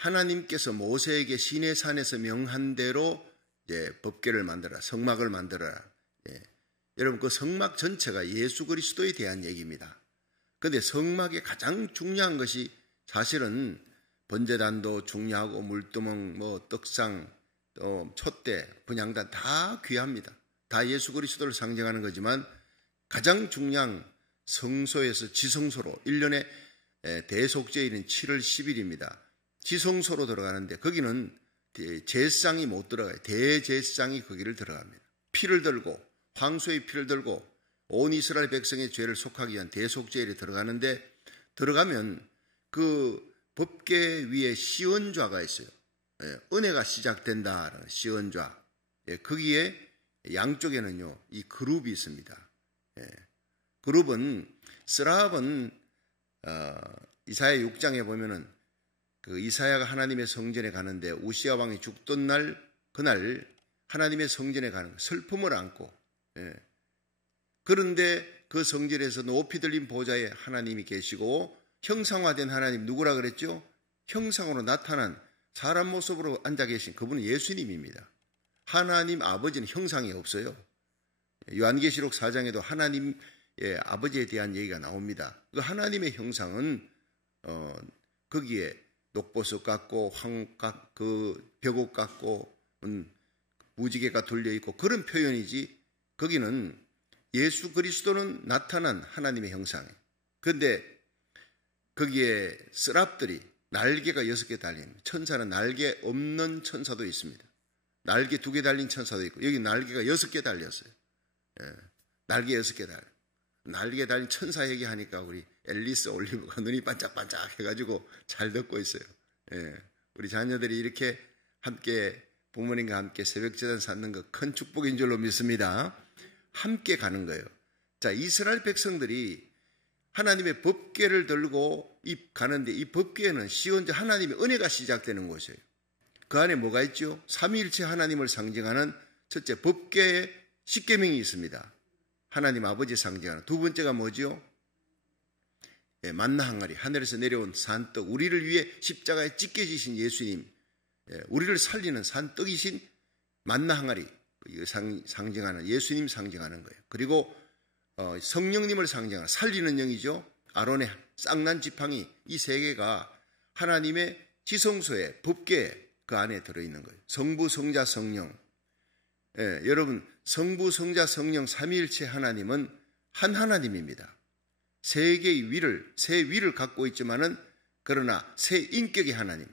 하나님께서 모세에게 시내산에서 명한 대로 법궤를 만들어라, 성막을 만들어라. 여러분, 그 성막 전체가 예수 그리스도에 대한 얘기입니다. 그런데 성막의 가장 중요한 것이 사실은 번제단도 중요하고 물두멍, 떡상, 또 촛대, 분향단 다 귀합니다. 다 예수 그리스도를 상징하는 거지만 가장 중요한 성소에서 지성소로 1년에 대속죄일인 7월 10일입니다. 지성소로 들어가는데 거기는 제사장이 못 들어가요. 대제사장이 거기를 들어갑니다. 피를 들고 황소의 피를 들고 온 이스라엘 백성의 죄를 속하기 위한 대속죄일에 들어가는데 들어가면 그 법궤 위에 시언좌가 있어요. 은혜가 시작된다라는 시언좌. 거기에 양쪽에는요 이 그룹이 있습니다. 그룹은 스랍은 이사야 6장에 보면은 그 이사야가 하나님의 성전에 가는데 우시아 왕이 죽던 날 그날 하나님의 성전에 가는 슬픔을 안고 그런데 그 성전에서 높이 들린 보좌에 하나님이 계시고 형상화된 하나님 누구라 그랬죠? 형상으로 나타난 사람 모습으로 앉아 계신 그분은 예수님입니다. 하나님 아버지는 형상이 없어요. 요한계시록 4장에도 하나님의 아버지에 대한 얘기가 나옵니다. 그 하나님의 형상은 거기에 녹보석 같고 그 벽옥 같고 무지개가 돌려 있고 그런 표현이지 거기는 예수 그리스도는 나타난 하나님의 형상이에요. 그런데 거기에 스랍들이 날개가 6개 달린 천사는 날개 없는 천사도 있습니다. 날개 2개 달린 천사도 있고 여기 날개가 6개 달렸어요. 날개 6개 달려. 날개 달린 천사 얘기하니까 우리 앨리스 올리브가 눈이 반짝반짝 해가지고 잘 듣고 있어요. 우리 자녀들이 이렇게 함께 부모님과 함께 새벽제단 쌓는 거 큰 축복인 줄로 믿습니다. 함께 가는 거예요. 자, 이스라엘 백성들이 하나님의 법궤를 들고 가는데 이 법궤에는 시온자 하나님의 은혜가 시작되는 곳이에요. 그 안에 뭐가 있죠? 삼위일체 하나님을 상징하는 첫째 법궤에 십계명이 있습니다. 하나님 아버지 상징하는. 두 번째가 뭐죠? 만나 항아리, 하늘에서 내려온 산떡, 우리를 위해 십자가에 찢겨지신 예수님, 우리를 살리는 산떡이신 만나 항아리, 상징하는 예수님 상징하는 거예요. 그리고 성령님을 상징하는 살리는 영이죠. 아론의 쌍난 지팡이, 이 세 개가 하나님의 지성소의 법궤 그 안에 들어있는 거예요. 성부, 성자, 성령. 여러분, 성부, 성자, 성령 삼위일체 하나님은 한 하나님입니다. 세 개의 위를, 세 위를 갖고 있지만은 그러나 세 인격의 하나님.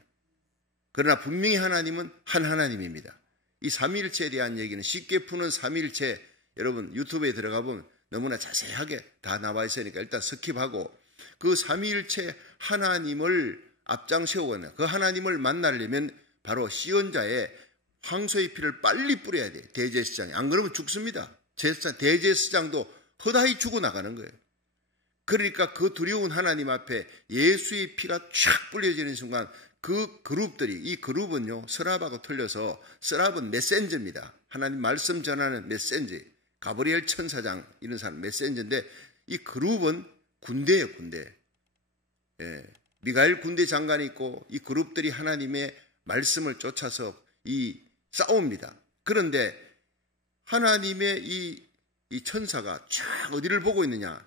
그러나 분명히 하나님은 한 하나님입니다. 이 삼위일체에 대한 얘기는 쉽게 푸는 삼위일체, 여러분 유튜브에 들어가 보면 너무나 자세하게 다 나와 있으니까 일단 스킵하고 그 삼위일체 하나님을 앞장세우거나 그 하나님을 만나려면 바로 시언자에 황소의 피를 빨리 뿌려야 돼요. 대제사장이. 안 그러면 죽습니다. 대제사장도 허다히 죽어나가는 거예요. 그러니까 그 두려운 하나님 앞에 예수의 피가 쫙 뿌려지는 순간 그 그룹들이, 이 그룹은요 스랍하고 틀려서 스랍은 메신저입니다. 하나님 말씀 전하는 메신저. 가브리엘 천사장 이런 사람 메신저인데 이 그룹은 군대예요. 군대. 미가엘 군대 장관이 있고 이 그룹들이 하나님의 말씀을 쫓아서 싸웁니다. 그런데 하나님의 이 천사가 쫙 어디를 보고 있느냐?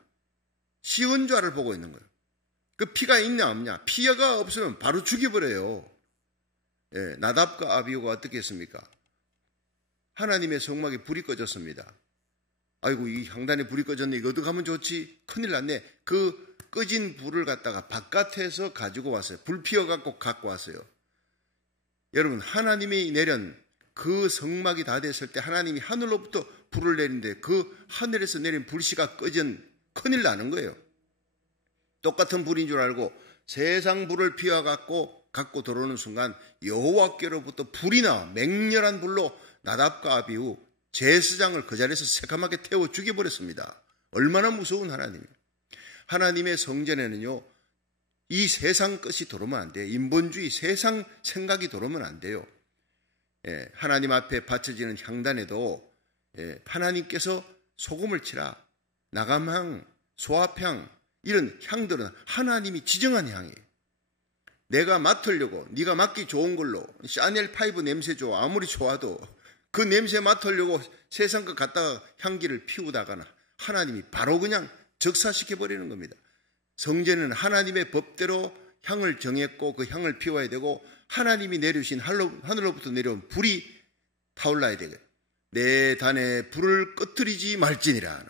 시온좌를 보고 있는 거예요. 그 피가 있냐 없냐? 피가 없으면 바로 죽여버려요. 나답과 아비후가 어떻게 했습니까? 하나님의 성막에 불이 꺼졌습니다. 아이고 이 향단에 불이 꺼졌네. 이거 어떻게 하면 좋지? 큰일 났네. 그 꺼진 불을 갖다가 바깥에서 가지고 왔어요. 불 피워갖고 갖고 왔어요. 여러분 하나님이 내린 그 성막이 다 됐을 때 하나님이 하늘로부터 불을 내리는데 그 하늘에서 내린 불씨가 꺼진 큰일 나는 거예요. 똑같은 불인 줄 알고 세상 불을 피워갖고 갖고 들어오는 순간 여호와께로부터 불이 나와 맹렬한 불로 나답과 아비후 제사장을 그 자리에서 새카맣게 태워 죽여버렸습니다. 얼마나 무서운 하나님이에요. 하나님의 성전에는요 이 세상 것이 들어오면 안 돼요. 인본주의 세상 생각이 들어오면 안 돼요. 하나님 앞에 바쳐지는 향단에도 하나님께서 소금을 치라, 나감향, 소합향 이런 향들은 하나님이 지정한 향이에요. 내가 맡으려고, 네가 맡기 좋은 걸로 샤넬 5 냄새 좋아 아무리 좋아도 그 냄새 맡으려고 세상 것 갖다가 향기를 피우다가나 하나님이 바로 그냥 적사시켜버리는 겁니다. 성전은 하나님의 법대로 향을 정했고 그 향을 피워야 되고 하나님이 내려주신 하늘로부터 내려온 불이 타올라야 되겠다. 내 단에 불을 꺼뜨리지 말지니라.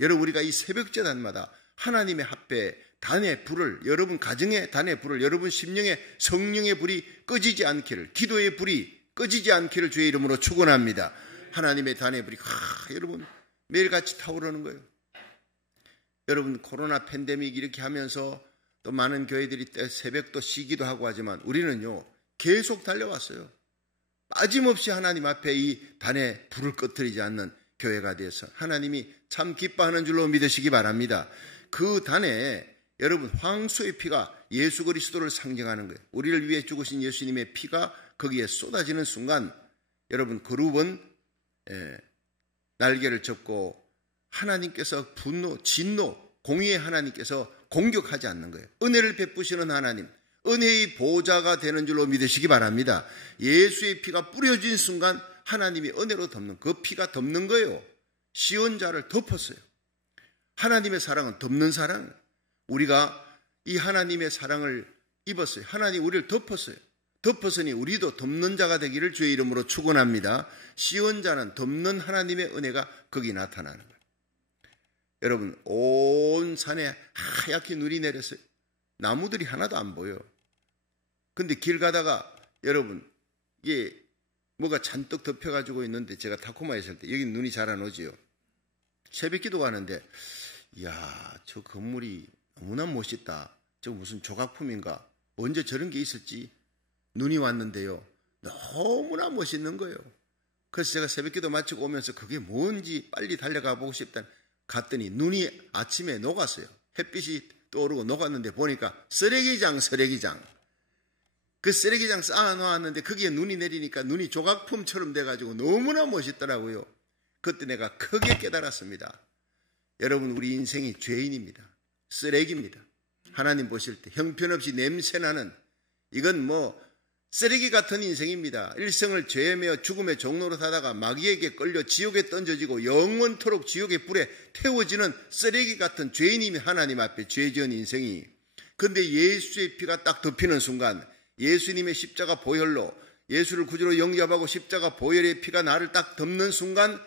여러분, 우리가 이 새벽제단마다 하나님의 합배 단의 불을, 여러분 가정의 단의 불을, 여러분 심령의 성령의 불이 꺼지지 않기를, 기도의 불이 꺼지지 않기를 주의 이름으로 축원합니다. 하나님의 단의 불이 여러분 매일같이 타오르는 거예요. 여러분, 코로나 팬데믹 이렇게 하면서 또 많은 교회들이 새벽도 쉬기도 하고 하지만 우리는요 계속 달려왔어요. 빠짐없이 하나님 앞에 이 단에 불을 꺼뜨리지 않는 교회가 되어서 하나님이 참 기뻐하는 줄로 믿으시기 바랍니다. 그 단에 여러분 황소의 피가 예수 그리스도를 상징하는 거예요. 우리를 위해 죽으신 예수님의 피가 거기에 쏟아지는 순간 여러분 그룹은 날개를 접고 하나님께서 분노, 진노, 공의의 하나님께서 공격하지 않는 거예요. 은혜를 베푸시는 하나님, 은혜의 보호자가 되는 줄로 믿으시기 바랍니다. 예수의 피가 뿌려진 순간 하나님이 은혜로 덮는, 그 피가 덮는 거예요. 시온자를 덮었어요. 하나님의 사랑은 덮는 사랑. 우리가 이 하나님의 사랑을 입었어요. 하나님 우리를 덮었어요. 덮었으니 우리도 덮는 자가 되기를 주의 이름으로 축원합니다. 시온자는 덮는 하나님의 은혜가 거기 나타나는 거예요. 여러분, 온 산에 하얗게 눈이 내렸어요. 나무들이 하나도 안 보여요. 근데 길 가다가 여러분 이게 뭐가 잔뜩 덮여가지고 있는데, 제가 타코마에 있을 때 여기 눈이 잘 안 오지요. 새벽 기도 가는데 이야, 저 건물이 너무나 멋있다. 저 무슨 조각품인가. 언제 저런 게 있었지? 눈이 왔는데요, 너무나 멋있는 거예요. 그래서 제가 새벽 기도 마치고 오면서 그게 뭔지 빨리 달려가 보고 싶다 갔더니 눈이 아침에 녹았어요. 햇빛이 떠오르고 녹았는데 보니까 쓰레기장. 그 쓰레기장 쌓아놓았는데 거기에 눈이 내리니까 눈이 조각품처럼 돼가지고 너무나 멋있더라고요. 그때 내가 크게 깨달았습니다. 여러분, 우리 인생이 죄인입니다. 쓰레기입니다. 하나님 보실 때 형편없이 냄새나는, 이건 뭐 쓰레기 같은 인생입니다. 일생을 죄며 죽음의 종로로 사다가 마귀에게 끌려 지옥에 던져지고 영원토록 지옥의 불에 태워지는 쓰레기 같은 죄인임이 하나님 앞에 죄 지은 인생이. 근데 예수의 피가 딱 덮이는 순간, 예수님의 십자가 보혈로 예수를 구주로 영접하고 십자가 보혈의 피가 나를 딱 덮는 순간,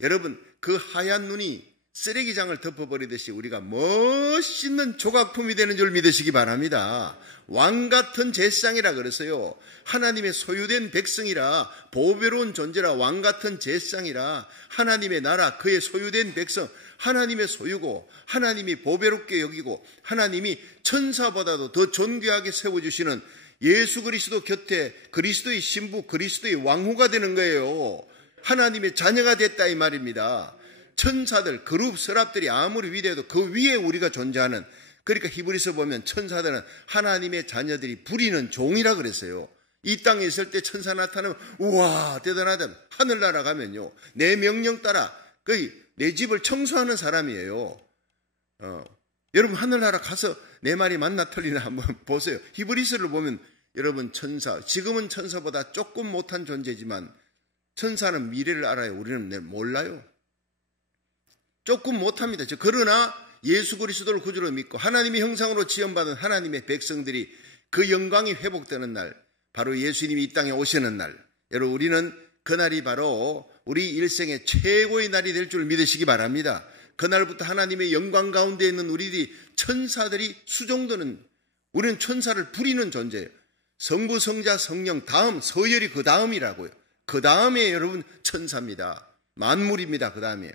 여러분 그 하얀 눈이 쓰레기장을 덮어버리듯이 우리가 멋있는 조각품이 되는 줄 믿으시기 바랍니다. 왕같은 제상이라 그랬어요. 하나님의 소유된 백성이라, 보배로운 존재라, 왕같은 제상이라, 하나님의 나라, 그의 소유된 백성, 하나님의 소유고 하나님이 보배롭게 여기고 하나님이 천사보다도 더 존귀하게 세워주시는 예수 그리스도 곁에 그리스도의 신부, 그리스도의 왕후가 되는 거예요. 하나님의 자녀가 됐다 이 말입니다. 천사들, 그룹 서랍들이 아무리 위대해도 그 위에 우리가 존재하는, 그러니까 히브리서 보면 천사들은 하나님의 자녀들이 부리는 종이라 그랬어요. 이 땅에 있을 때 천사 나타나면 우와 대단하다. 하늘나라 가면요, 내 명령 따라 거의 내 집을 청소하는 사람이에요. 여러분 하늘나라 가서 내 말이 맞나 틀리나 한번 보세요. 히브리서를 보면 여러분 천사, 지금은 천사보다 조금 못한 존재지만 천사는 미래를 알아요. 우리는 몰라요. 조금 못합니다. 그러나 예수 그리스도를 구주로 믿고 하나님의 형상으로 지음받은 하나님의 백성들이 그 영광이 회복되는 날, 바로 예수님이 이 땅에 오시는 날, 여러분 우리는 그날이 바로 우리 일생의 최고의 날이 될 줄 믿으시기 바랍니다. 그날부터 하나님의 영광 가운데 있는 우리들이, 천사들이 수종드는, 우리는 천사를 부리는 존재예요. 성부, 성자, 성령 다음, 서열이 그 다음이라고요. 그 다음에 여러분 천사입니다. 만물입니다. 그 다음에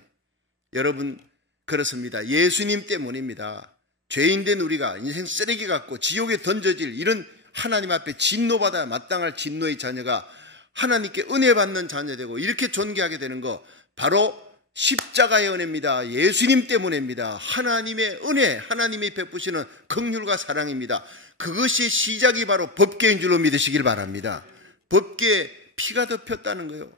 여러분 그렇습니다. 예수님 때문입니다. 죄인된 우리가 인생 쓰레기 같고 지옥에 던져질 이런 하나님 앞에 진노받아 마땅할 진노의 자녀가 하나님께 은혜 받는 자녀 되고 이렇게 존귀하게 되는 거, 바로 십자가의 은혜입니다. 예수님 때문입니다. 하나님의 은혜, 하나님이 베푸시는 긍휼과 사랑입니다. 그것이 시작이 바로 법궤인 줄로 믿으시길 바랍니다. 법궤에 피가 덮였다는 거예요.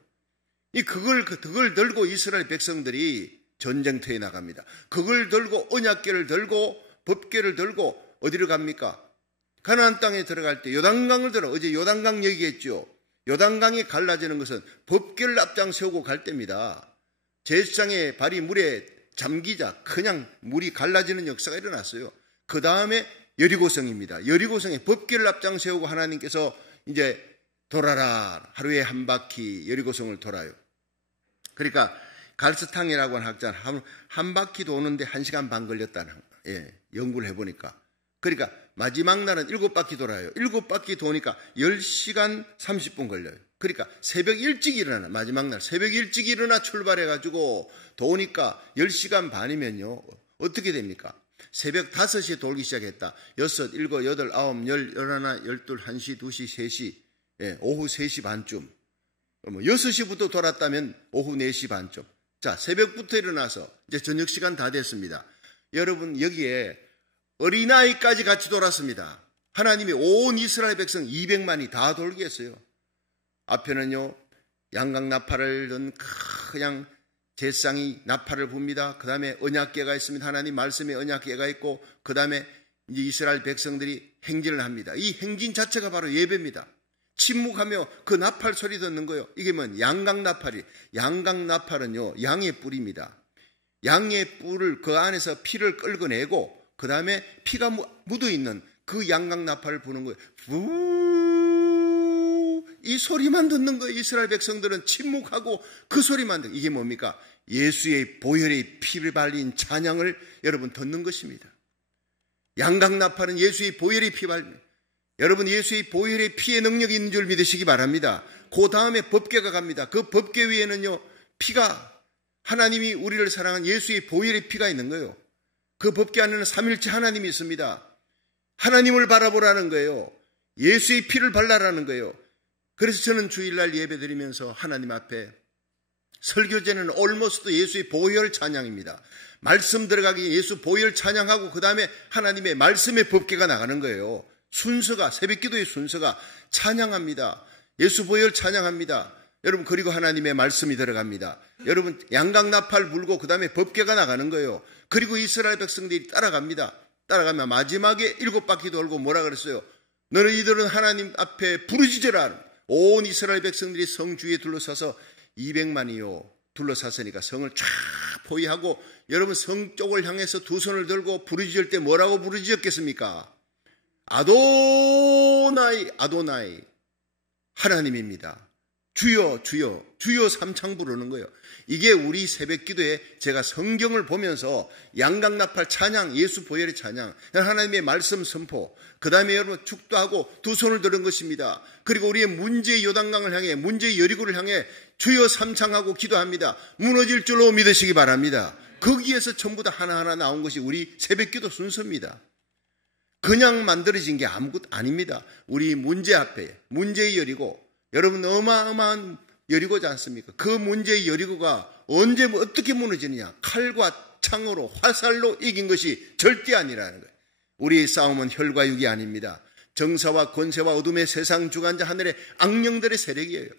그걸 들고 이스라엘 백성들이 전쟁터에 나갑니다. 그걸 들고 언약궤를 들고 법궤를 들고 어디로 갑니까? 가나안 땅에 들어갈 때 요단강을 어제 요단강 얘기했죠. 요단강이 갈라지는 것은 법궤를 앞장 세우고 갈 때입니다. 제사장의 발이 물에 잠기자 그냥 물이 갈라지는 역사가 일어났어요. 그 다음에 여리고성입니다. 여리고성에 법궤를 앞장 세우고 하나님께서 이제 돌아라. 하루에 한 바퀴 여리고성을 돌아요. 그러니까 갈스탕이라고 하는 학자는 한 바퀴 도는데 1시간 반 걸렸다는, 연구를 해보니까. 그러니까 마지막 날은 7바퀴 돌아요. 7바퀴 도니까 10시간 30분 걸려요. 그러니까 새벽 일찍 일어나는, 마지막 날 새벽 일찍 일어나 출발해가지고 도니까 10시간 반이면요. 어떻게 됩니까? 새벽 5시에 돌기 시작했다. 6, 7, 8, 9, 10, 11, 12, 1시, 2시, 3시, 오후 3시 반쯤. 6시부터 돌았다면 오후 4시 반쯤. 자, 새벽부터 일어나서 이제 저녁 시간 다 됐습니다. 여러분, 여기에 어린아이까지 같이 돌았습니다. 하나님이 온 이스라엘 백성 200만이 다 돌게 했어요. 앞에는요, 양각 나팔을 든 그냥 제사장이 나팔을 붑니다. 그 다음에 언약궤가 있습니다. 하나님 말씀의 언약궤가 있고, 그 다음에 이제 이스라엘 백성들이 행진을 합니다. 이 행진 자체가 바로 예배입니다. 침묵하며 그 나팔 소리 듣는 거예요. 이게 뭔 양각 나팔이. 양각 나팔은요, 양의 뿔입니다. 양의 뿔을 그 안에서 피를 끌어내고, 그 다음에 피가 묻어있는 그 양각 나팔을 부는 거예요. 이 소리만 듣는 거예요. 이스라엘 백성들은 침묵하고 그 소리만 듣는. 이게 뭡니까? 예수의 보혈의 피를 발린 찬양을 여러분 듣는 것입니다. 양각 나팔은 예수의 보혈의 피 발린. 여러분, 예수의 보혈의 피의 능력이 있는 줄 믿으시기 바랍니다. 그 다음에 법궤가 갑니다. 그 법궤 위에는요, 피가, 하나님이 우리를 사랑한 예수의 보혈의 피가 있는 거예요. 그 법궤 안에는 삼일체 하나님이 있습니다. 하나님을 바라보라는 거예요. 예수의 피를 발라라는 거예요. 그래서 저는 주일날 예배 드리면서 하나님 앞에 설교제는 올모스트 예수의 보혈 찬양입니다. 말씀 들어가기 예수 보혈 찬양하고 그 다음에 하나님의 말씀의 법궤가 나가는 거예요. 순서가, 새벽기도의 순서가 찬양합니다. 예수 보혈 찬양합니다. 여러분, 그리고 하나님의 말씀이 들어갑니다. 여러분, 양각 나팔 불고 그 다음에 법궤가 나가는 거예요. 그리고 이스라엘 백성들이 따라갑니다. 따라가면 마지막에 7바퀴 돌고 뭐라 그랬어요? 너희들은 하나님 앞에 부르짖으라. 온 이스라엘 백성들이 성 주위에 둘러서서 200만이요 둘러쌌으니까 성을 쫙 포위하고, 여러분, 성 쪽을 향해서 두 손을 들고 부르짖을 때 뭐라고 부르짖었겠습니까? 아도나이, 아도나이, 하나님입니다. 주여, 주여, 주여 삼창 부르는 거예요. 이게 우리 새벽 기도에 제가 성경을 보면서 양각나팔 찬양, 예수 보혈의 찬양, 하나님의 말씀 선포, 그 다음에 여러분 축도하고 두 손을 들은 것입니다. 그리고 우리의 문제의 요단강을 향해, 문제의 여리고를 향해 주여 삼창하고 기도합니다. 무너질 줄로 믿으시기 바랍니다. 거기에서 전부 다 하나하나 나온 것이 우리 새벽 기도 순서입니다. 그냥 만들어진 게 아무것도 아닙니다. 우리 문제 앞에, 문제의 여리고, 여러분 어마어마한 여리고지 않습니까? 그 문제의 여리고가 언제 어떻게 무너지느냐? 칼과 창으로, 화살로 이긴 것이 절대 아니라는 거예요. 우리의 싸움은 혈과 육이 아닙니다. 정사와 권세와 어둠의 세상 주관자 하늘의 악령들의 세력이에요.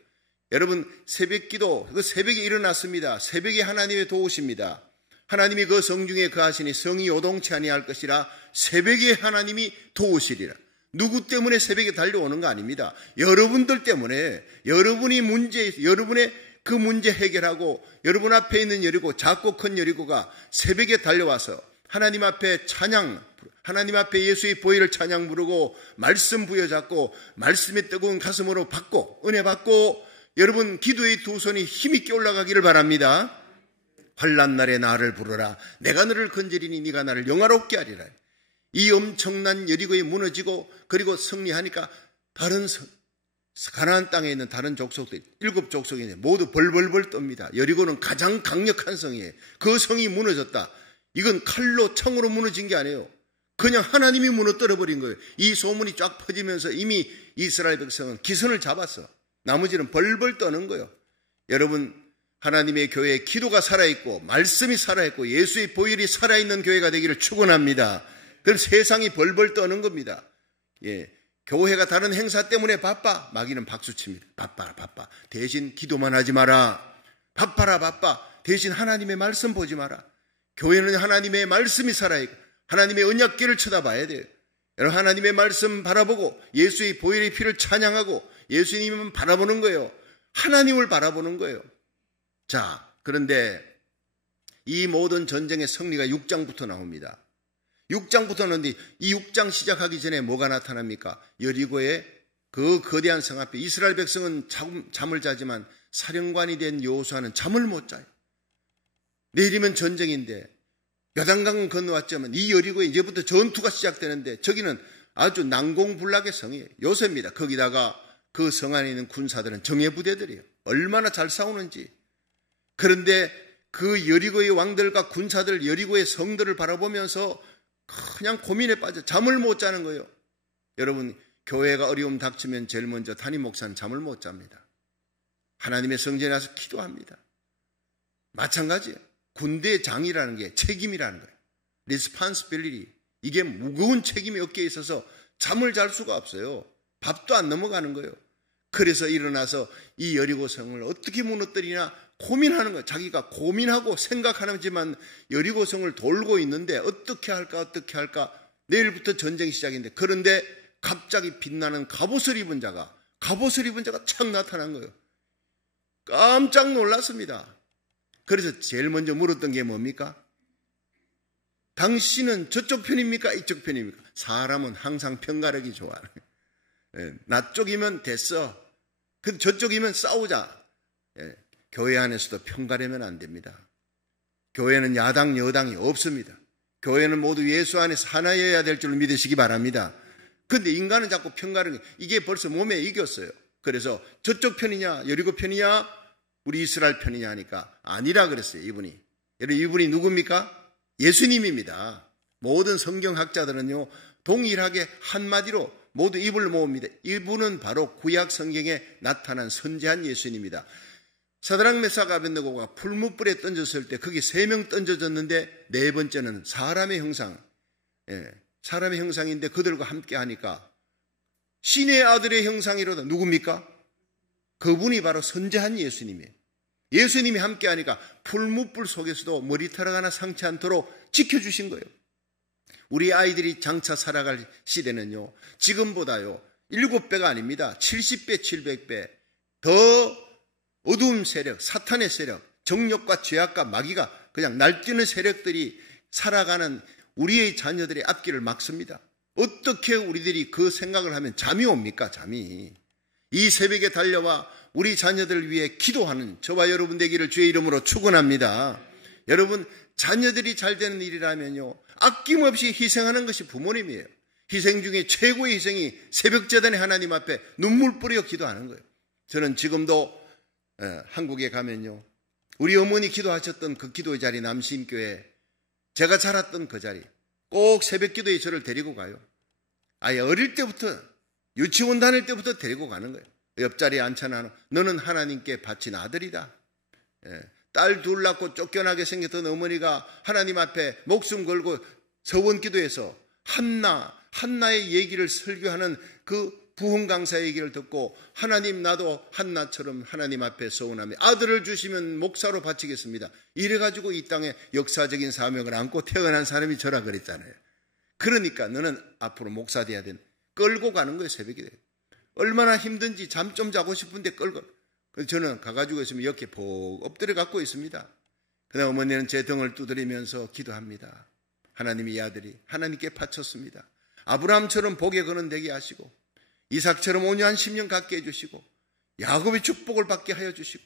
여러분, 새벽기도, 그 새벽에 일어났습니다. 새벽에 하나님의 도우십니다. 하나님이 그 성중에 거하시니 성이 요동치 아니할 것이라. 새벽에 하나님이 도우시리라. 누구 때문에 새벽에 달려오는 거 아닙니다. 여러분들 때문에, 여러분이 여러분의 그 문제 해결하고 여러분 앞에 있는 여리고, 작고 큰 여리고가 새벽에 달려와서 하나님 앞에 찬양, 하나님 앞에 예수의 보혈을 찬양 부르고 말씀 부여잡고 말씀의 뜨거운 가슴으로 받고 은혜 받고, 여러분 기도의 두 손이 힘있게 올라가기를 바랍니다. 환난 날에 나를 부르라. 내가 너를 건지리니 네가 나를 영화롭게 하리라. 이 엄청난 여리고에 무너지고, 그리고 승리하니까 다른 가나안 땅에 있는 다른 족속들, 7족속이 모두 벌벌벌 떱니다. 여리고는 가장 강력한 성이에요. 그 성이 무너졌다. 이건 칼로 창으로 무너진 게 아니에요. 그냥 하나님이 무너뜨려 버린 거예요. 이 소문이 쫙 퍼지면서 이미 이스라엘 백성은 기선을 잡았어. 나머지는 벌벌 떠는 거예요. 여러분, 하나님의 교회에 기도가 살아있고 말씀이 살아있고 예수의 보혈이 살아있는 교회가 되기를 축원합니다. 그럼 세상이 벌벌 떠는 겁니다. 예, 교회가 다른 행사 때문에 바빠. 마귀는 박수칩니다. 바빠라 바빠. 대신 기도만 하지 마라. 바빠라 바빠. 대신 하나님의 말씀 보지 마라. 교회는 하나님의 말씀이 살아있고 하나님의 언약궤를 쳐다봐야 돼요. 여러분, 하나님의 말씀 바라보고 예수의 보혈의 피를 찬양하고 예수님은 바라보는 거예요. 하나님을 바라보는 거예요. 자, 그런데 이 모든 전쟁의 승리가 6장부터 나옵니다. 6장부터 나오는데 이 6장 시작하기 전에 뭐가 나타납니까? 여리고의 그 거대한 성 앞에 이스라엘 백성은 잠을 자지만 사령관이 된 여호수아는 잠을 못 자요. 내일이면 전쟁인데 요단강은 건너왔지만 이 여리고에 이제부터 전투가 시작되는데 저기는 아주 난공불락의 성이에요. 요새입니다. 거기다가 그 성 안에 있는 군사들은 정예부대들이에요. 얼마나 잘 싸우는지. 그런데 그 여리고의 왕들과 군사들, 여리고의 성들을 바라보면서 그냥 고민에 빠져 잠을 못 자는 거예요. 여러분, 교회가 어려움 닥치면 제일 먼저 담임 목사는 잠을 못 잡니다. 하나님의 성전에 와서 기도합니다. 마찬가지예요. 군대의 장이라는 게 책임이라는 거예요. responsibility. 이게 무거운 책임이 어깨에 있어서 잠을 잘 수가 없어요. 밥도 안 넘어가는 거예요. 그래서 일어나서 이 여리고 성을 어떻게 무너뜨리냐 고민하는 거예요. 자기가 고민하고 생각하지만 여리고 성을 돌고 있는데 어떻게 할까 내일부터 전쟁이 시작인데, 그런데 갑자기 빛나는 갑옷을 입은 자가 착 나타난 거예요. 깜짝 놀랐습니다. 그래서 제일 먼저 물었던 게 뭡니까? 당신은 저쪽 편입니까? 이쪽 편입니까? 사람은 항상 편가르기 좋아하는 거예요. 나 쪽이면 됐어. 근데 저쪽이면 싸우자. 교회 안에서도 편가르면 안 됩니다. 교회는 야당 여당이 없습니다. 교회는 모두 예수 안에서 하나여야 될 줄 믿으시기 바랍니다. 근데 인간은 자꾸 편가르는 게 이게 벌써 몸에 이겼어요. 그래서 저쪽 편이냐 여리고 편이냐 우리 이스라엘 편이냐 하니까 아니라 그랬어요. 이분이. 여러분, 이분이 누굽니까? 예수님입니다. 모든 성경학자들은요 동일하게 한마디로 모두 입을 모읍니다. 이분은 바로 구약 성경에 나타난 선지한 예수님입니다. 사드락 메삭 아벳느고가 풀무불에 던졌을 때 거기 3명 던져졌는데 네 번째는 사람의 형상, 사람의 형상인데 그들과 함께 하니까 신의 아들의 형상이로다. 누굽니까? 그분이 바로 선지한 예수님이에요. 예수님이 함께 하니까 풀무불 속에서도 머리털 하나 상치 않도록 지켜주신 거예요. 우리 아이들이 장차 살아갈 시대는요 지금보다요 7배가 아닙니다. 70배, 700배 더 어두운 세력, 사탄의 세력, 정욕과 죄악과 마귀가 그냥 날뛰는 세력들이 살아가는 우리의 자녀들의 앞길을 막습니다. 어떻게 우리들이 그 생각을 하면 잠이 옵니까? 잠이. 이 새벽에 달려와 우리 자녀들을 위해 기도하는 저와 여러분 되기를 주의 이름으로 축원합니다. 여러분, 자녀들이 잘 되는 일이라면요 아낌없이 희생하는 것이 부모님이에요. 희생 중에 최고의 희생이 새벽제단에 하나님 앞에 눈물 뿌려 기도하는 거예요. 저는 지금도 한국에 가면요 우리 어머니 기도하셨던 그 기도의 자리 남신교회, 제가 자랐던 그 자리 꼭 새벽 기도에 저를 데리고 가요. 아예 어릴 때부터 유치원 다닐 때부터 데리고 가는 거예요. 옆자리에 앉혀놔. 너는 하나님께 바친 아들이다. 딸 둘 낳고 쫓겨나게 생겼던 어머니가 하나님 앞에 목숨 걸고 서원 기도해서 한나의 얘기를 설교하는 그 부흥 강사 얘기를 듣고 하나님 나도 한나처럼 하나님 앞에 서원하며 아들을 주시면 목사로 바치겠습니다. 이래가지고 이 땅에 역사적인 사명을 안고 태어난 사람이 저라 그랬잖아요. 그러니까 너는 앞으로 목사 돼야 된 끌고 가는 거예요. 새벽에. 얼마나 힘든지 잠 좀 자고 싶은데 끌고. 그래서 저는 가가지고 있으면 이렇게 복 엎드려 갖고 있습니다. 그다음 어머니는 제 등을 두드리면서 기도합니다. 하나님이 이 아들이 하나님께 바쳤습니다. 아브라함처럼 복에 거는 되게 하시고 이삭처럼 5년 10년 갖게 해주시고 야곱의 축복을 받게 하여 주시고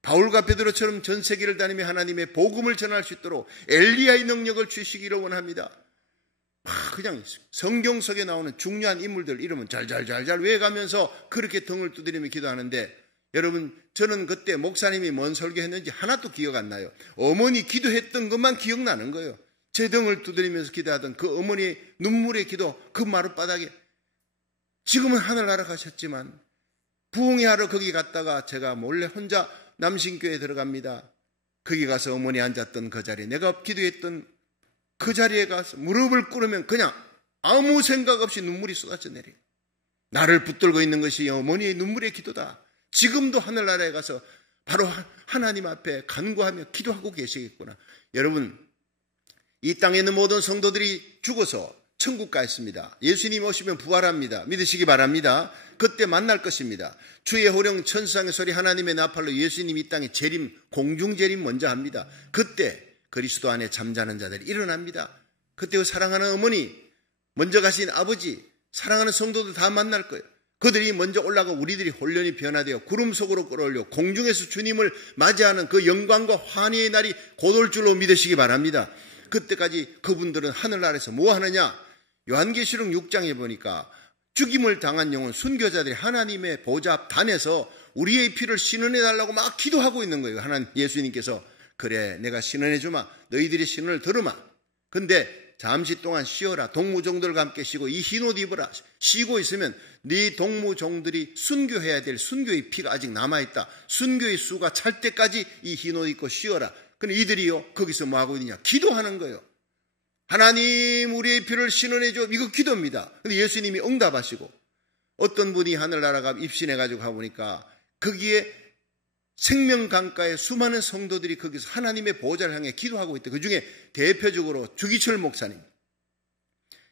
바울과 베드로처럼 전 세계를 다니며 하나님의 복음을 전할 수 있도록 엘리야의 능력을 주시기를 원합니다. 그냥 성경 속에 나오는 중요한 인물들 이름은 잘잘 외워가면서 그렇게 등을 두드리며 기도하는데, 여러분 저는 그때 목사님이 뭔 설교했는지 하나도 기억 안 나요. 어머니 기도했던 것만 기억나는 거예요. 제 등을 두드리면서 기도하던 그 어머니의 눈물의 기도, 그 마룻바닥에. 지금은 하늘 날아가셨지만 부흥회하러 거기 갔다가 제가 몰래 혼자 남신교회에 들어갑니다. 거기 가서 어머니 앉았던 그 자리에, 내가 기도했던 그 자리에 가서 무릎을 꿇으면 그냥 아무 생각 없이 눈물이 쏟아져 내려요. 나를 붙들고 있는 것이 어머니의 눈물의 기도다. 지금도 하늘나라에 가서 바로 하나님 앞에 간구하며 기도하고 계시겠구나. 여러분, 이 땅에 있는 모든 성도들이 죽어서 천국 가 있습니다. 예수님 오시면 부활합니다. 믿으시기 바랍니다. 그때 만날 것입니다. 주의 호령 천수장의 소리 하나님의 나팔로 예수님이 이 땅에 재림, 공중 재림 먼저 합니다. 그때 그리스도 안에 잠자는 자들이 일어납니다. 그때 그 사랑하는 어머니, 먼저 가신 아버지, 사랑하는 성도들 다 만날 거예요. 그들이 먼저 올라가 우리들이 혼련히 변화되어 구름 속으로 끌어올려 공중에서 주님을 맞이하는 그 영광과 환희의 날이 곧 올 줄로 믿으시기 바랍니다. 그때까지 그분들은 하늘 아래서 뭐 하느냐? 요한계시록 6장에 보니까 죽임을 당한 영혼 순교자들이 하나님의 보좌 앞 단에서 우리의 피를 신원해달라고 막 기도하고 있는 거예요. 하나님 예수님께서 그래 내가 신원해주마, 너희들이 신원을 들으마. 근데 잠시 동안 쉬어라. 동무종들과 함께 쉬고 이 흰옷 입어라. 쉬고 있으면 네 동무종들이 순교해야 될 순교의 피가 아직 남아있다. 순교의 수가 찰 때까지 이 흰옷 입고 쉬어라. 근데 이들이요 거기서 뭐 하고 있느냐? 기도하는 거예요. 하나님 우리의 피를 신원해줘. 이거 기도입니다. 근데 예수님이 응답하시고 어떤 분이 하늘나라가 입신해가지고 가보니까 거기에 생명강가에 수많은 성도들이 거기서 하나님의 보호자를 향해 기도하고 있다. 그 중에 대표적으로 주기철 목사님.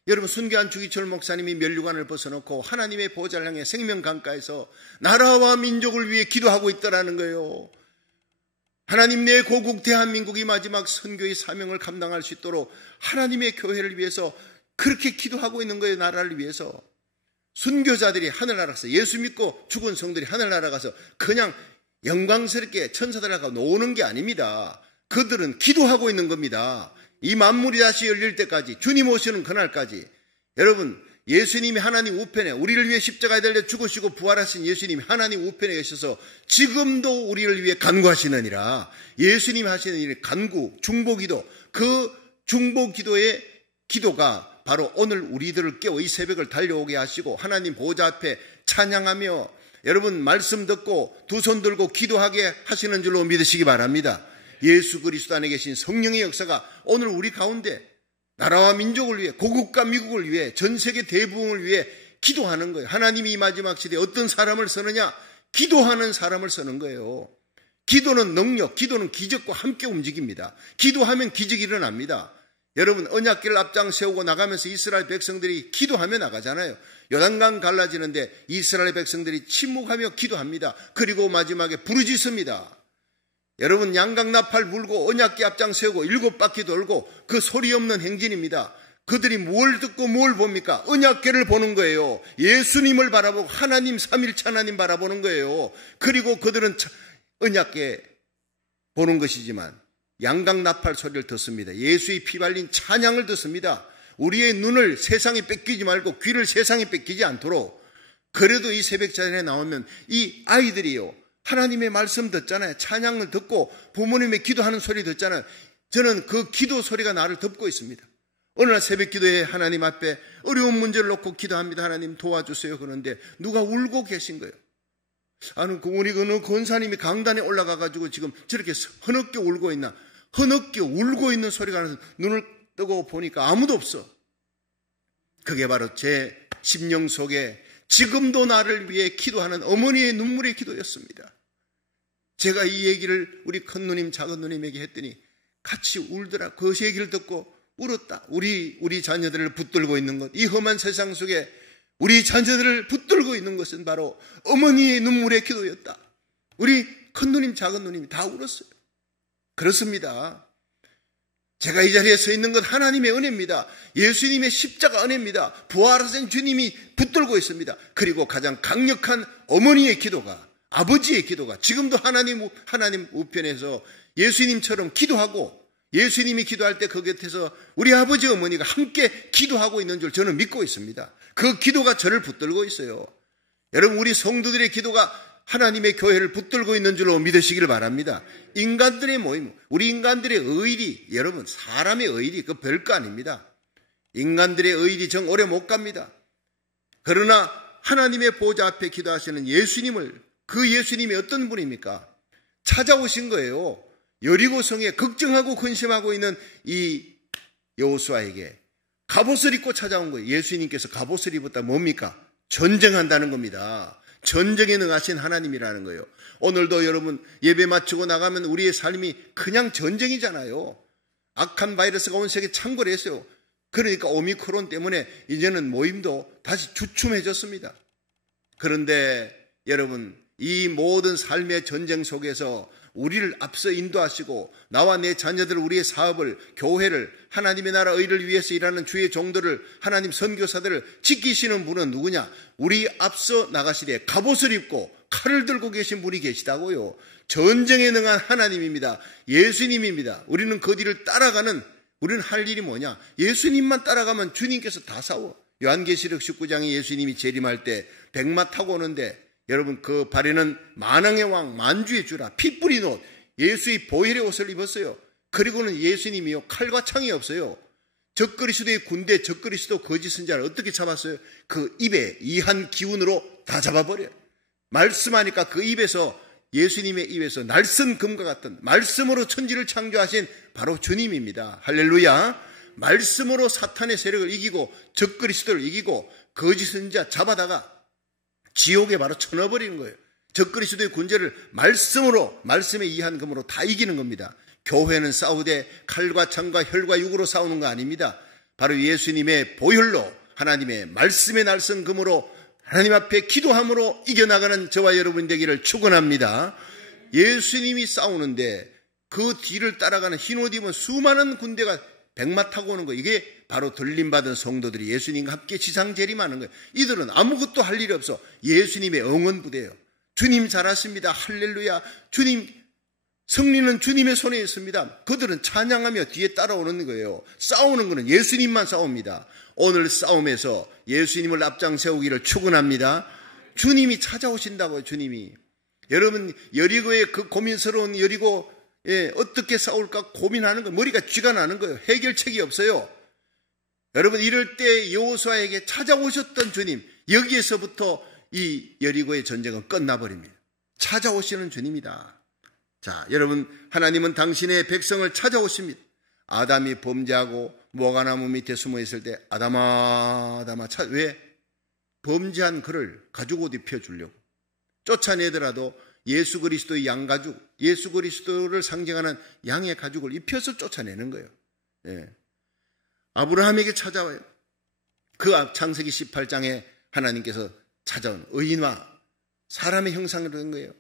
여러분 순교한 주기철 목사님이 면류관을 벗어놓고 하나님의 보호자를 향해 생명강가에서 나라와 민족을 위해 기도하고 있다라는 거예요. 하나님 내 고국 대한민국이 마지막 선교의 사명을 감당할 수 있도록 하나님의 교회를 위해서 그렇게 기도하고 있는 거예요. 나라를 위해서. 순교자들이 하늘나라 가서 예수 믿고 죽은 성들이 하늘나라 가서 그냥 영광스럽게 천사들하고 노는 게 아닙니다. 그들은 기도하고 있는 겁니다. 이 만물이 다시 열릴 때까지 주님 오시는 그날까지. 여러분 예수님이 하나님 우편에 우리를 위해 십자가에 달려 죽으시고 부활하신 예수님이 하나님 우편에 계셔서 지금도 우리를 위해 간구하시느니라. 예수님이 하시는 일 간구, 중보기도, 그 중보기도의 기도가 바로 오늘 우리들을 깨워 이 새벽을 달려오게 하시고 하나님 보좌 앞에 찬양하며 여러분 말씀 듣고 두 손 들고 기도하게 하시는 줄로 믿으시기 바랍니다. 예수 그리스도 안에 계신 성령의 역사가 오늘 우리 가운데 나라와 민족을 위해 고국과 미국을 위해 전 세계 대부흥을 위해 기도하는 거예요. 하나님이 이 마지막 시대에 어떤 사람을 쓰느냐? 기도하는 사람을 쓰는 거예요. 기도는 능력, 기도는 기적과 함께 움직입니다. 기도하면 기적이 일어납니다. 여러분 언약궤를 앞장 세우고 나가면서 이스라엘 백성들이 기도하며 나가잖아요. 요단강 갈라지는데 이스라엘 백성들이 침묵하며 기도합니다. 그리고 마지막에 부르짖습니다. 여러분 양각 나팔 불고 언약궤 앞장 세우고 7바퀴 돌고 그 소리 없는 행진입니다. 그들이 뭘 듣고 뭘 봅니까? 언약궤를 보는 거예요. 예수님을 바라보고 하나님 삼일체 하나님 바라보는 거예요. 그리고 그들은 언약궤 보는 것이지만 양각 나팔 소리를 듣습니다. 예수의 피 발린 찬양을 듣습니다. 우리의 눈을 세상에 뺏기지 말고 귀를 세상에 뺏기지 않도록. 그래도 이 새벽자리에 나오면 이 아이들이요 하나님의 말씀 듣잖아요. 찬양을 듣고 부모님의 기도하는 소리 듣잖아요. 저는 그 기도 소리가 나를 덮고 있습니다. 어느 날 새벽 기도에 하나님 앞에 어려운 문제를 놓고 기도합니다. 하나님 도와주세요. 그런데 누가 울고 계신 거예요. 아니 우리 그 권사님이 강단에 올라가가지고 지금 저렇게 흐느껴 울고 있나? 흐느껴 울고 있는 소리가 나서 눈을 뜨고 보니까 아무도 없어. 그게 바로 제 심령 속에 지금도 나를 위해 기도하는 어머니의 눈물의 기도였습니다. 제가 이 얘기를 우리 큰 누님 작은 누님에게 했더니 같이 울더라. 그 얘기를 듣고 울었다. 우리 자녀들을 붙들고 있는 것, 이 험한 세상 속에 우리 자녀들을 붙들고 있는 것은 바로 어머니의 눈물의 기도였다. 우리 큰 누님 작은 누님이 다 울었어요. 그렇습니다. 제가 이 자리에 서 있는 것 하나님의 은혜입니다. 예수님의 십자가 은혜입니다. 부활하신 주님이 붙들고 있습니다. 그리고 가장 강력한 어머니의 기도가, 아버지의 기도가 지금도 하나님 우편에서 예수님처럼 기도하고 예수님이 기도할 때 그 곁에서 우리 아버지 어머니가 함께 기도하고 있는 줄 저는 믿고 있습니다. 그 기도가 저를 붙들고 있어요. 여러분 우리 성도들의 기도가 하나님의 교회를 붙들고 있는 줄로 믿으시길 바랍니다. 인간들의 모임, 우리 인간들의 의리, 여러분 사람의 의리 그 별거 아닙니다. 인간들의 의리 정 오래 못 갑니다. 그러나 하나님의 보좌 앞에 기도하시는 예수님을, 그 예수님이 어떤 분입니까? 찾아오신 거예요. 여리고성에 걱정하고 근심하고 있는 이 여호수아에게 갑옷을 입고 찾아온 거예요. 예수님께서 갑옷을 입었다 뭡니까? 전쟁한다는 겁니다. 전쟁에 능하신 하나님이라는 거예요. 오늘도 여러분 예배 마치고 나가면 우리의 삶이 그냥 전쟁이잖아요. 악한 바이러스가 온 세계 창궐했어요. 그러니까 오미크론 때문에 이제는 모임도 다시 주춤해졌습니다. 그런데 여러분, 이 모든 삶의 전쟁 속에서 우리를 앞서 인도하시고 나와 내 자녀들, 우리의 사업을, 교회를, 하나님의 나라 의를 위해서 일하는 주의 종들을, 하나님 선교사들을 지키시는 분은 누구냐? 우리 앞서 나가시되 갑옷을 입고 칼을 들고 계신 분이 계시다고요. 전쟁에 능한 하나님입니다. 예수님입니다. 우리는 그 뒤를 따라가는, 우리는 할 일이 뭐냐? 예수님만 따라가면 주님께서 다 싸워. 요한계시록 19장에 예수님이 재림할 때 백마 타고 오는데 여러분, 그 발에는 만왕의 왕 만주의 주라 피 뿌린 옷, 예수의 보혈의 옷을 입었어요. 그리고는 예수님이요, 칼과 창이 없어요. 적그리스도의 군대, 적그리스도 거짓 선자를 어떻게 잡았어요? 그 입에 이한 기운으로 다 잡아버려요. 말씀하니까 그 입에서, 예수님의 입에서 날선 금과 같은 말씀으로 천지를 창조하신 바로 주님입니다. 할렐루야. 말씀으로 사탄의 세력을 이기고 적그리스도를 이기고 거짓 선자 잡아다가 지옥에 바로 쳐넣어버리는 거예요. 적그리스도의 군대를 말씀으로, 말씀의 이한 금으로 다 이기는 겁니다. 교회는 싸우되 칼과 창과 혈과 육으로 싸우는 거 아닙니다. 바로 예수님의 보혈로, 하나님의 말씀의 날선 금으로 하나님 앞에 기도함으로 이겨나가는 저와 여러분 되기를 축원합니다. 예수님이 싸우는데 그 뒤를 따라가는 흰옷 입은 수많은 군대가 백마 타고 오는 거, 이게 바로 들림받은 성도들이 예수님과 함께 지상 재림하는 거예요. 이들은 아무것도 할 일이 없어. 예수님의 응원부대예요. 주님 잘하십니다. 할렐루야. 주님, 승리는 주님의 손에 있습니다. 그들은 찬양하며 뒤에 따라오는 거예요. 싸우는 것은 예수님만 싸웁니다. 오늘 싸움에서 예수님을 앞장 세우기를 축원합니다. 주님이 찾아오신다고요. 주님이. 여러분, 여리고의 그 고민스러운 여리고, 어떻게 싸울까 고민하는 거예요. 머리가 쥐가 나는 거예요. 해결책이 없어요. 여러분, 이럴 때 여호수아에게 찾아오셨던 주님, 여기에서부터 이 여리고의 전쟁은 끝나버립니다. 찾아오시는 주님이다. 자, 여러분, 하나님은 당신의 백성을 찾아오십니다. 아담이 범죄하고 무화과나무 밑에 숨어 있을 때 아담아, 왜? 범죄한 그를 가죽옷 입혀주려고. 쫓아내더라도 예수 그리스도의 양가죽, 예수 그리스도를 상징하는 양의 가죽을 입혀서 쫓아내는 거예요. 예. 아브라함에게 찾아와요. 그 창세기 18장에 하나님께서 찾아온 의인화, 사람의 형상으로 된 거예요.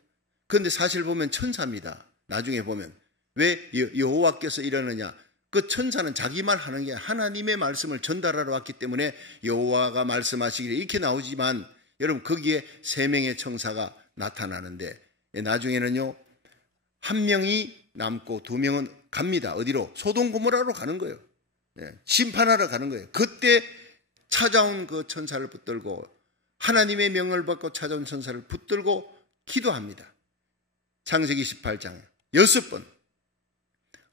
그런데 사실 보면 천사입니다. 나중에 보면. 왜 여호와께서 이러느냐? 그 천사는 자기 말 하는 게 하나님의 말씀을 전달하러 왔기 때문에 여호와가 말씀하시기를 이렇게 나오지만, 여러분, 거기에 3명의 천사가 나타나는데 나중에는요, 1명이 남고 2명은 갑니다. 어디로? 소돔 고모라로 가는 거예요. 심판하러 가는 거예요. 그때 찾아온 그 천사를 붙들고, 하나님의 명을 받고 찾아온 천사를 붙들고 기도합니다. 창세기 18장에 6번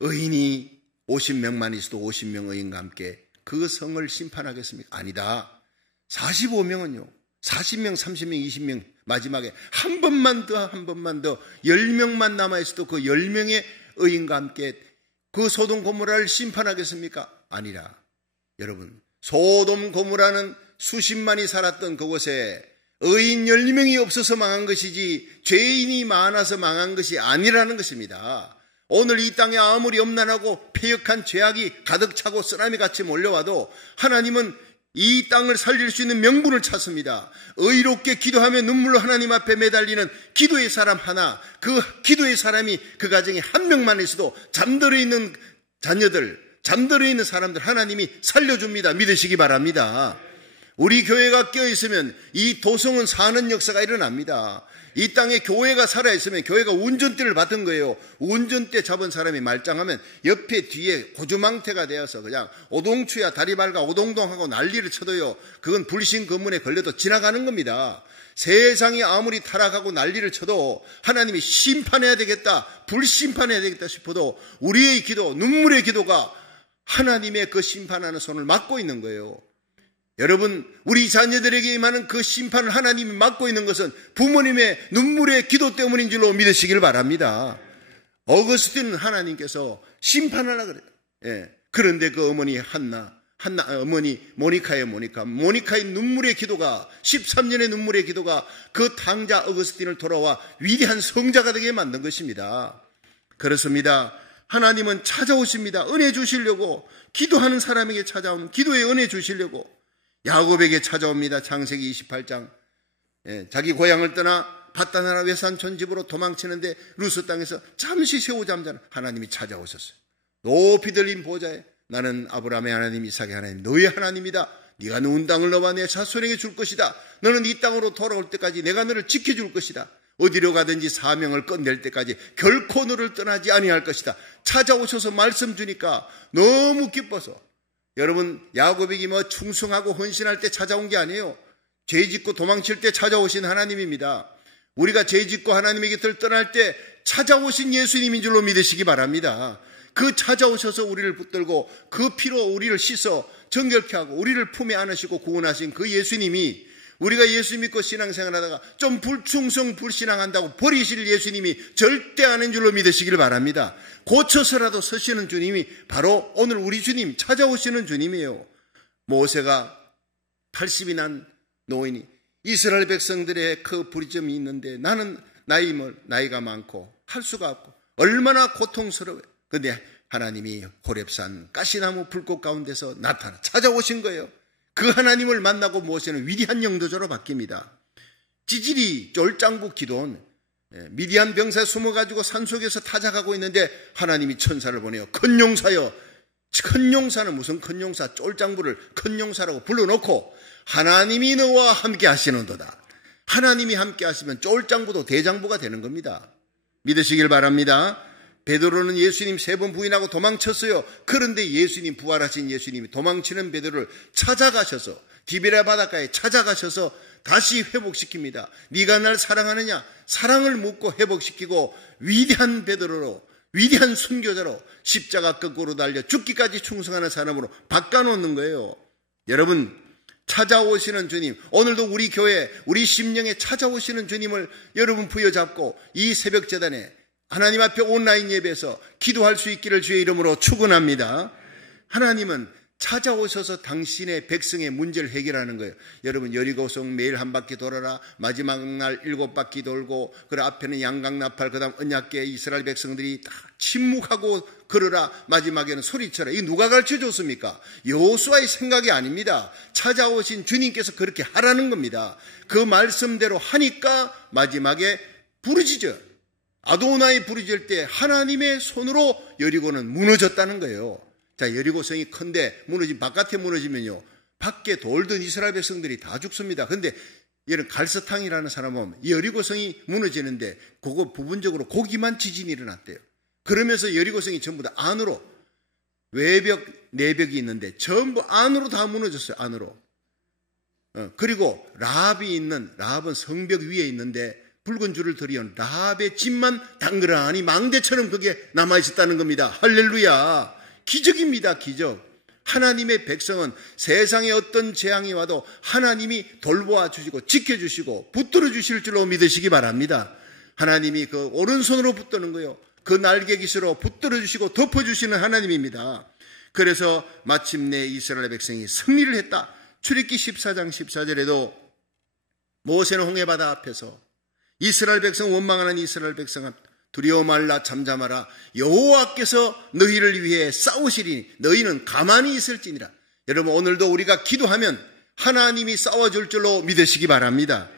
의인이 50명만 있어도 50명 의인과 함께 그 성을 심판하겠습니까? 아니다. 45명은요, 40명, 30명, 20명, 마지막에 한 번만 더 10명만 남아있어도 그 10명의 의인과 함께 그 소돔 고모라를 심판하겠습니까? 아니라, 여러분, 소돔 고모라는 수십만이 살았던 그곳에 의인 10명이 없어서 망한 것이지 죄인이 많아서 망한 것이 아니라는 것입니다. 오늘 이 땅에 아무리 엄난하고 폐역한 죄악이 가득 차고 쓰나미같이 몰려와도 하나님은 이 땅을 살릴 수 있는 명분을 찾습니다. 의롭게 기도하며 눈물로 하나님 앞에 매달리는 기도의 사람 하나, 그 기도의 사람이 그 가정에 한 명만 있어도 잠들어 있는 자녀들, 잠들어 있는 사람들 하나님이 살려줍니다. 믿으시기 바랍니다. 우리 교회가 껴있으면 이 도성은 사는 역사가 일어납니다. 이 땅에 교회가 살아있으면 교회가 운전대를 받은 거예요. 운전대 잡은 사람이 말짱하면 옆에 뒤에 고주망태가 되어서 그냥 오동추야 다리 밝아 오동동하고 난리를 쳐도요, 그건 불신 검문에 걸려도 지나가는 겁니다. 세상이 아무리 타락하고 난리를 쳐도 하나님이 심판해야 되겠다, 불심판해야 되겠다 싶어도 우리의 기도, 눈물의 기도가 하나님의 그 심판하는 손을 막고 있는 거예요. 여러분, 우리 자녀들에게 임하는 그 심판을 하나님이 막고 있는 것은 부모님의 눈물의 기도 때문인 줄로 믿으시길 바랍니다. 어거스틴은 하나님께서 심판하라 그래요. 예. 그런데 그 어머니 한나 어머니 모니카의 눈물의 기도가, 13년의 눈물의 기도가 그 탕자 어거스틴을 돌아와 위대한 성자가 되게 만든 것입니다. 그렇습니다. 하나님은 찾아오십니다. 은혜 주시려고, 기도하는 사람에게 찾아오는 기도의 은혜 주시려고 야곱에게 찾아옵니다. 창세기 28장. 자기 고향을 떠나 밧단아람 외산촌 집으로 도망치는데 루스 땅에서 잠시 새우 잠자는 하나님이 찾아오셨어요. 높이 들린 보좌에 나는 아브라함의 하나님, 이삭의 하나님, 너의 하나님이다. 네가 누운 땅을 너와 내 자손에게 줄 것이다. 너는 이 땅으로 돌아올 때까지 내가 너를 지켜줄 것이다. 어디로 가든지 사명을 끝낼 때까지 결코 너를 떠나지 아니할 것이다. 찾아오셔서 말씀 주니까 너무 기뻐서, 여러분, 야곱에게 뭐 충성하고 헌신할 때 찾아온 게 아니에요. 죄 짓고 도망칠 때 찾아오신 하나님입니다. 우리가 죄 짓고 하나님의 곁을 떠날 때 찾아오신 예수님인 줄로 믿으시기 바랍니다. 그 찾아오셔서 우리를 붙들고 그 피로 우리를 씻어 정결케 하고 우리를 품에 안으시고 구원하신 그 예수님이, 우리가 예수 믿고 신앙생활하다가 좀 불충성 불신앙한다고 버리실 예수님이 절대 아닌 줄로 믿으시길 바랍니다. 고쳐서라도 서시는 주님이 바로 오늘 우리 주님, 찾아오시는 주님이에요. 모세가 80이 난 노인이 이스라엘 백성들의 그 부르짖음이 있는데 나는 나이가 많고 할 수가 없고 얼마나 고통스러워요. 그런데 하나님이 호렙산 가시나무 불꽃 가운데서 찾아오신 거예요. 그 하나님을 만나고 모세는 위대한 영도자로 바뀝니다. 찌질이 쫄짱부 기도원, 미디안 병사에 숨어가지고 산속에서 타작하고 있는데 하나님이 천사를 보내요. 큰 용사여. 큰 용사는 무슨 큰 용사, 쫄짱부를 큰 용사라고 불러놓고 하나님이 너와 함께 하시는도다. 하나님이 함께 하시면 쫄짱부도 대장부가 되는 겁니다. 믿으시길 바랍니다. 베드로는 예수님 3번 부인하고 도망쳤어요. 그런데 예수님, 부활하신 예수님이 도망치는 베드로를 찾아가셔서, 디베랴 바닷가에 찾아가셔서 다시 회복시킵니다. 네가 날 사랑하느냐? 사랑을 묻고 회복시키고 위대한 베드로로, 위대한 순교자로 십자가 거꾸로 달려 죽기까지 충성하는 사람으로 바꿔놓는 거예요. 여러분, 찾아오시는 주님, 오늘도 우리 교회, 우리 심령에 찾아오시는 주님을 여러분 부여잡고 이 새벽 제단에 하나님 앞에 온라인 예배에서 기도할 수 있기를 주의 이름으로 축원합니다. 하나님은 찾아오셔서 당신의 백성의 문제를 해결하는 거예요. 여러분, 여리고성 매일 한 바퀴 돌아라. 마지막 날 7바퀴 돌고, 그 앞에는 양강나팔, 그 다음 언약궤 이스라엘 백성들이 다 침묵하고 걸어라. 마지막에는 소리쳐라. 이거 누가 가르쳐 줬습니까? 여호수아의 생각이 아닙니다. 찾아오신 주님께서 그렇게 하라는 겁니다. 그 말씀대로 하니까 마지막에 부르짖어요. 아도나이 부르짖을 때 하나님의 손으로 여리고는 무너졌다는 거예요. 자, 여리고성이 큰데 바깥에 무너지면요, 밖에 돌던 이스라엘 백성들이 다 죽습니다. 그런데 이런 갈서탕이라는 사람은 여리고성이 무너지는데 그거 부분적으로 거기만 지진이 일어났대요. 그러면서 여리고성이 전부 다 안으로, 외벽, 내벽이 있는데 전부 안으로 다 무너졌어요. 안으로. 그리고 라합은 성벽 위에 있는데 붉은 줄을 들이온 라합의 집만 당그라니 망대처럼 그게 남아있었다는 겁니다. 할렐루야. 기적입니다. 기적. 하나님의 백성은 세상에 어떤 재앙이 와도 하나님이 돌보아 주시고 지켜주시고 붙들어 주실 줄로 믿으시기 바랍니다. 하나님이 그 오른손으로 붙드는 거예요. 그 날개 깃으로 붙들어 주시고 덮어주시는 하나님입니다. 그래서 마침내 이스라엘 백성이 승리를 했다. 출애굽기 14장 14절에도 모세는 홍해바다 앞에서 이스라엘 백성, 원망하는 이스라엘 백성은 두려워 말라, 잠잠하라. 여호와께서 너희를 위해 싸우시리니 너희는 가만히 있을지니라. 여러분, 오늘도 우리가 기도하면 하나님이 싸워줄 줄로 믿으시기 바랍니다.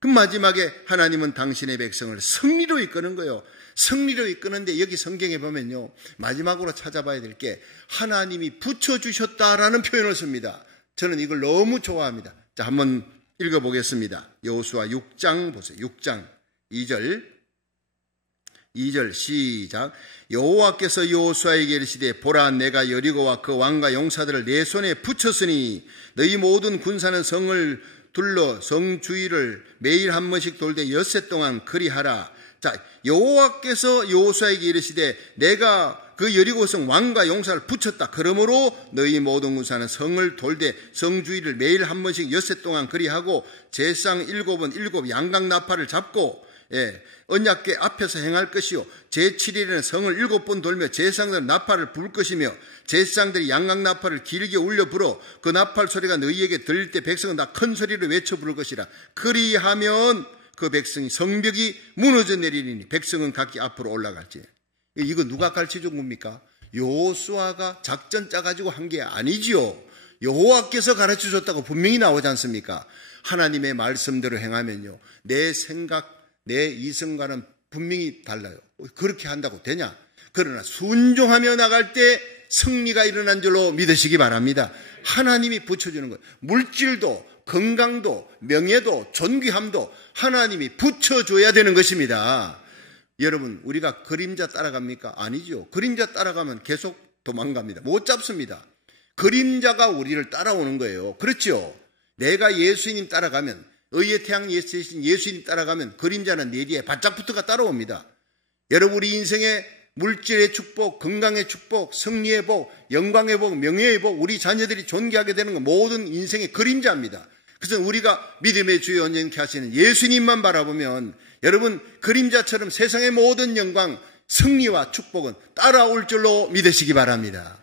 그 마지막에 하나님은 당신의 백성을 승리로 이끄는 거예요. 승리로 이끄는데 여기 성경에 보면요, 마지막으로 찾아봐야 될 게 하나님이 붙여주셨다라는 표현을 씁니다. 저는 이걸 너무 좋아합니다. 자, 한번 읽어보겠습니다. 여호수아 6장 보세요. 6장 2절 시작. 여호와께서 여호수아에게 이르시되 보라, 내가 여리고와 그 왕과 용사들을 내 손에 붙였으니 너희 모든 군사는 성을 둘러 성 주위를 매일 한 번씩 돌되 엿새 동안 그리하라. 자, 여호와께서 여호수아에게 이르시되 내가 그 여리고성 왕과 용사를 붙였다. 그러므로 너희 모든 군사는 성을 돌되 성 주위를 매일 한 번씩 엿새 동안 그리하고 제상 7번 7 양강나팔을 잡고 언약궤 앞에서 행할 것이요, 제7일에는 성을 7번 돌며 제사장들은 나팔을 불 것이며 제사장들이 양강나팔을 길게 울려 불어 그 나팔 소리가 너희에게 들릴 때 백성은 다 큰 소리로 외쳐 부를 것이라. 그리하면 그 백성이 성벽이 무너져 내리니 백성은 각기 앞으로 올라갈지. 이거 누가 가르쳐준 겁니까? 여호수아가 작전 짜가지고 한 게 아니지요. 여호와께서 가르쳐줬다고 분명히 나오지 않습니까? 하나님의 말씀대로 행하면요, 내 생각, 내 이성과는 분명히 달라요. 그렇게 한다고 되냐? 그러나 순종하며 나갈 때 승리가 일어난 줄로 믿으시기 바랍니다. 하나님이 붙여주는 거예요. 물질도, 건강도, 명예도, 존귀함도 하나님이 붙여줘야 되는 것입니다. 여러분, 우리가 그림자 따라갑니까? 아니죠. 그림자 따라가면 계속 도망갑니다. 못 잡습니다. 그림자가 우리를 따라오는 거예요. 그렇죠? 내가 예수님 따라가면, 의의 태양 예수님 따라가면 그림자는 내 뒤에 바짝 붙어가 따라옵니다. 여러분, 우리 인생에 물질의 축복, 건강의 축복, 승리의 복, 영광의 복, 명예의 복, 우리 자녀들이 존귀하게 되는 건 모든 인생의 그림자입니다. 그래서 우리가 믿음의 주여 온전케 하시는 예수님만 바라보면 여러분, 그림자처럼 세상의 모든 영광, 승리와 축복은 따라올 줄로 믿으시기 바랍니다.